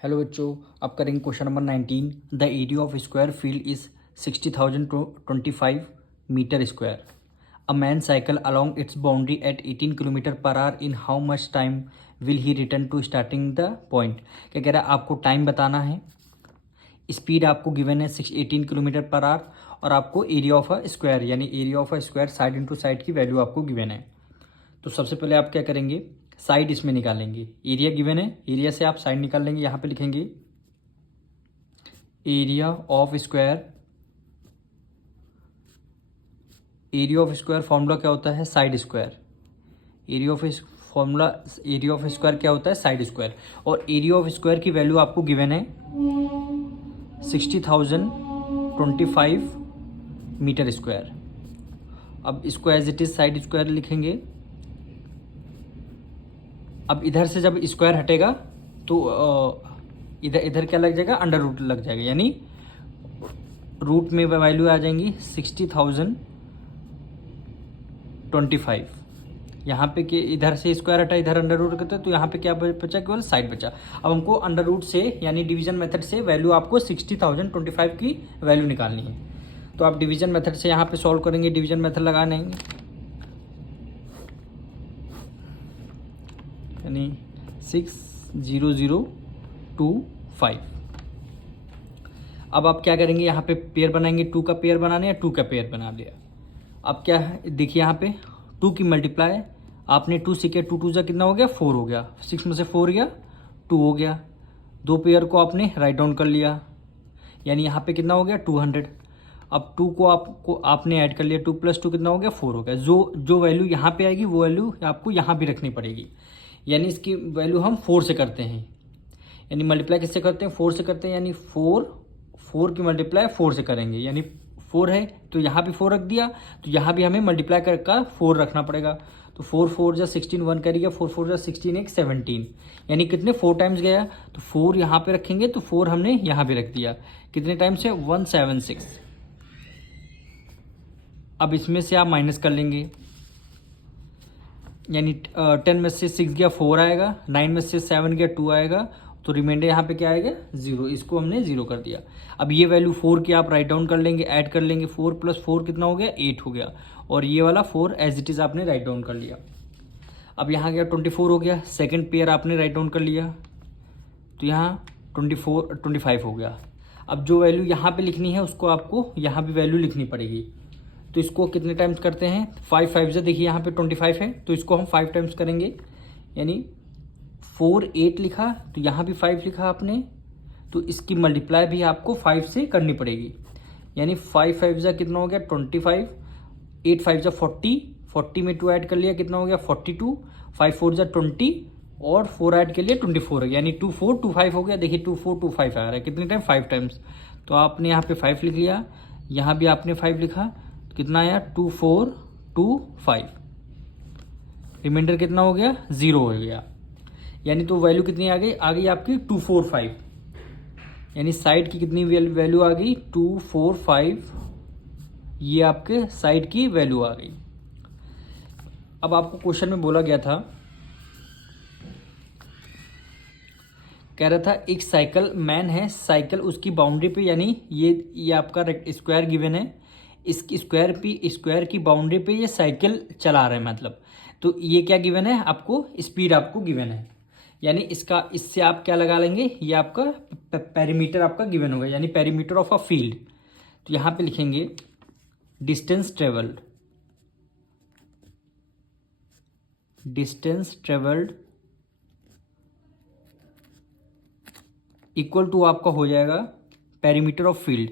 Hello बच्चों, अब करेंगे question number 19। The area of square field is 60,025 metre square. A man cycle along its boundary at 18 kilometre per hour in how much time will he return to starting the point. क्या कह रहा है, आपको time बताना है, speed आपको given है 18 kilometre per our, और आपको एरिया ऑफ अ स्क्वायर यानी area of a square side into side की वैल्यू आपको गिवन है। तो सबसे पहले आप क्या करेंगे, साइड इसमें निकालेंगे। एरिया गिवन है, एरिया से आप साइड निकाल लेंगे। यहाँ पे लिखेंगे area of square. Area of square formula क्या होता है, side square. Area of formula area of square क्या होता है, साइड स्क्वायर। और एरिया ऑफ स्क्वायर की वैल्यू आपको गिवन है 60,025 मीटर स्क्वायर। अब इसको as it is side square लिखेंगे। अब इधर से जब स्क्वायर हटेगा तो इधर इधर क्या लग जाएगा, अंडर रूट लग जाएगा, यानी रूट में वैल्यू आ जाएंगी 60,025। यहाँ पे कि इधर से स्क्वायर हटा, इधर अंडर रूट करते तो यहाँ पे क्या बचा, केवल साइड बचा। अब हमको अंडर रूट से यानी डिवीजन मेथड से वैल्यू आपको 60,025 की वैल्यू निकालनी है। तो आप डिवीजन मेथड से यहाँ पे सॉल्व करेंगे, डिवीजन मेथड लगा लेंगे, यानी 60025। अब आप क्या करेंगे, यहाँ पे पेयर बनाएंगे, 2 का पेयर बनाने या 2 का पेयर बना लिया। अब क्या है, देखिए यहाँ पे 2 की मल्टीप्लाई आपने 2 से किया, 2 2 जा कितना हो गया, 4 हो गया, 6 में से 4 गया, 2 हो गया। 2 पेयर को आपने राइट डाउन कर लिया, यानी यहाँ पे कितना हो गया 200। अब 2 को आपने ऐड कर लिया, 2 + 2 कितना हो गया, 4 हो गया। जो वैल्यू यहाँ पे आएगी वो वैल्यू आपको यहाँ भी रखनी पड़ेगी, यानी इसकी वैल्यू हम 4 से करते हैं, यानी मल्टीप्लाई किससे करते हैं, 4 से करते हैं, यानी 4 की मल्टीप्लाई 4 से करेंगे, यानी 4 है तो यहाँ भी 4 रख दिया, तो यहाँ भी हमें मल्टीप्लाई कर 4 रखना पड़ेगा। तो 4 4 जा 16, 1 करिएगा, 4 4 जा 16, 1 17, यानी कितने 4 टाइम्स गया, तो 4 यहाँ पे रखेंगे तो 4 हमने यहाँ भी रख दिया, कितने टाइम्स है 176। अब इसमें से आप माइनस कर लेंगे, यानी 10 में से 6 गया 4 आएगा, 9 में से 7 गया 2 आएगा, तो रिमाइंडर यहाँ पे क्या आएगा 0, इसको हमने 0 कर दिया। अब ये वैल्यू 4 की आप राइट डाउन कर लेंगे, ऐड कर लेंगे, 4 + 4 कितना हो गया 8 हो गया, और ये वाला 4 एज इट इज़ आपने राइट डाउन कर लिया। अब यहाँ गया 24 हो गया, सेकेंड पेयर आपने राइट डाउन कर लिया, तो यहाँ 25 हो गया। अब जो वैल्यू यहाँ पे लिखनी है उसको आपको यहाँ भी वैल्यू लिखनी पड़ेगी, तो इसको कितने टाइम्स करते हैं, 5 5 से, देखिए यहाँ पे 25 है तो इसको हम 5 टाइम्स करेंगे, यानी 4 8 लिखा, तो यहाँ भी 5 लिखा आपने, तो इसकी मल्टीप्लाई भी आपको 5 से करनी पड़ेगी, यानी 5 5 जा कितना हो गया 25, 8 5 जा 40, 40 में 2 ऐड कर लिया कितना हो गया 42, 5 4 जा 20, और 4 ऐड के लिए 24 है, यानी 2 4 2 5 हो गया। देखिए 2 4 2 5 आ रहा है, कितने टाइम 5 टाइम्स, तो आपने यहाँ पे 5 लिख लिया, यहाँ भी आपने 5 लिखा, तो कितना आया 2 4 2 5, रिमाइंडर कितना हो गया 0 हो गया, यानी तो वैल्यू कितनी आ गई आपकी 245, यानी साइड की कितनी वैल्यू आ गई 245, ये आपके साइड की वैल्यू आ गई। अब आपको क्वेश्चन में बोला गया था, कह रहा था एक साइकिल मैन है, साइकिल उसकी बाउंड्री पे, यानी ये आपका स्क्वायर गिवन है, इसकी स्क्वायर की बाउंड्री पे ये साइकिल चला रहे हैं, मतलब तो ये क्या गिवन है आपको, स्पीड आपको गिवन है, यानी इससे आप क्या लगा लेंगे, ये आपका पेरीमीटर आपका गिवन होगा, यानी पेरीमीटर ऑफ अ फील्ड। तो यहाँ पे लिखेंगे डिस्टेंस ट्रेवल्ड इक्वल टू आपका हो जाएगा पेरीमीटर ऑफ फील्ड,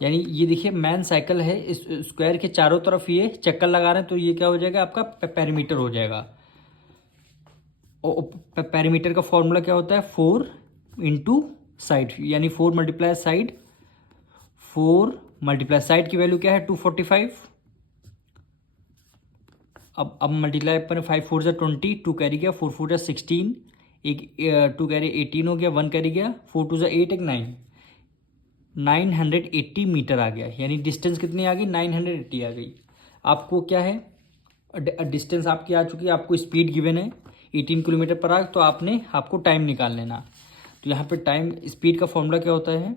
यानी ये देखिए मैन साइकिल है, इस स्क्वायर के चारों तरफ ये चक्कर लगा रहे हैं, तो ये क्या हो जाएगा आपका पेरीमीटर हो जाएगा। और पेरीमीटर का फॉर्मूला क्या होता है 4 इंटू साइड, यानी 4 मल्टीप्लाई साइड, 4 मल्टीप्लाई साइड की वैल्यू क्या है 245। अब मल्टीप्लाई पर 5 4 जा 20, 2 कैरी गया, 4 4 जा 16, एक 2 कैरी 18 हो गया, 1 कैरी गया, 4 2 जा 8, एक 980 मीटर आ गया, यानी डिस्टेंस कितनी आ गई 980 आ गई। आपको क्या है डिस्टेंस आपकी आ चुकी है, आपको स्पीड गिवन है 18 किलोमीटर पर आवर, तो आपको टाइम निकाल लेना। तो यहाँ पे टाइम स्पीड का फॉर्मूला क्या होता है,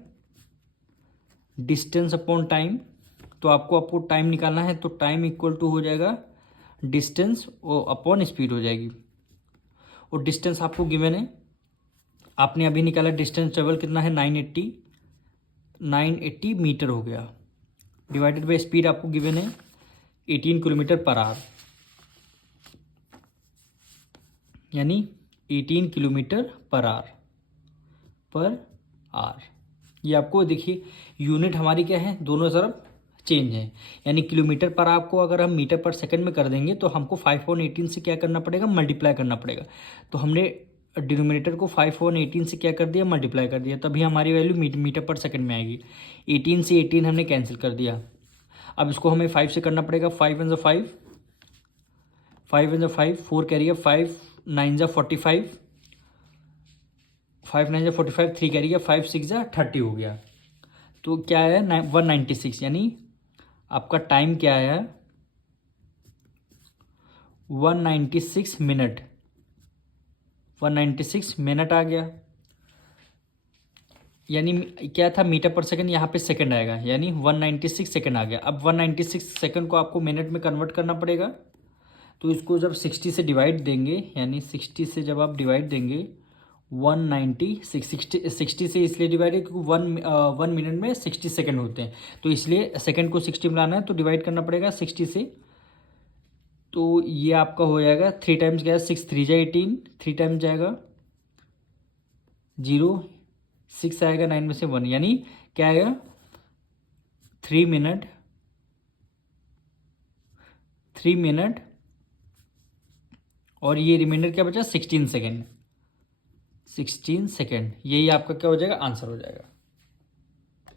डिस्टेंस अपॉन टाइम। तो आपको टाइम निकालना है, तो टाइम इक्वल टू हो जाएगा डिस्टेंस और अपॉन स्पीड हो जाएगी। और डिस्टेंस आपको गिवन है, आपने अभी निकाला, डिस्टेंस ट्रेवल कितना है 980 मीटर हो गया, डिवाइडेड बाई स्पीड आपको गिवन है 18 किलोमीटर पर आवर, यानी 18 किलोमीटर पर आवर। ये आपको देखिए यूनिट हमारी क्या है, दोनों तरफ चेंज है, यानी किलोमीटर पर आवर को अगर हम मीटर पर सेकंड में कर देंगे तो हमको 5/18 से क्या करना पड़ेगा, मल्टीप्लाई करना पड़ेगा। तो हमने डिनोमिनेटर को 5/18 से क्या कर दिया, मल्टीप्लाई कर दिया, तभी हमारी वैल्यू मीटर पर सेकंड में आएगी। 18 से 18 हमने कैंसिल कर दिया। अब इसको हमें 5 से करना पड़ेगा, 5 × 5, 5 × 5, 4 कैरी है, 5 9 × 45, 5 9 × 45, 3 कैरी है, 5 6 × 30 हो गया। तो क्या है 196, यानी आपका टाइम क्या है 196 मिनट, 196 मिनट आ गया। यानी क्या था, मीटर पर सेकंड, यहाँ पे सेकंड आएगा, यानी 196 सेकंड आ गया। अब 196 सेकंड को आपको मिनट में कन्वर्ट करना पड़ेगा। तो इसको जब 60 से डिवाइड देंगे, यानी 60 से जब आप डिवाइड देंगे 60 से इसलिए डिवाइड है क्योंकि वन मिनट में 60 सेकंड होते हैं, तो इसलिए सेकंड को 60 में लाना है, तो डिवाइड करना पड़ेगा 60 से। तो ये आपका हो जाएगा 3 टाइम्स क्या है, 6 3 × 18, 3 टाइम्स जाएगा 0, 6 आएगा, 9 में से 1, यानी क्या आएगा 3 मिनट और ये रिमाइंडर क्या बचा 16 सेकेंड, 16 सेकेंड। यही आपका क्या हो जाएगा, आंसर हो जाएगा।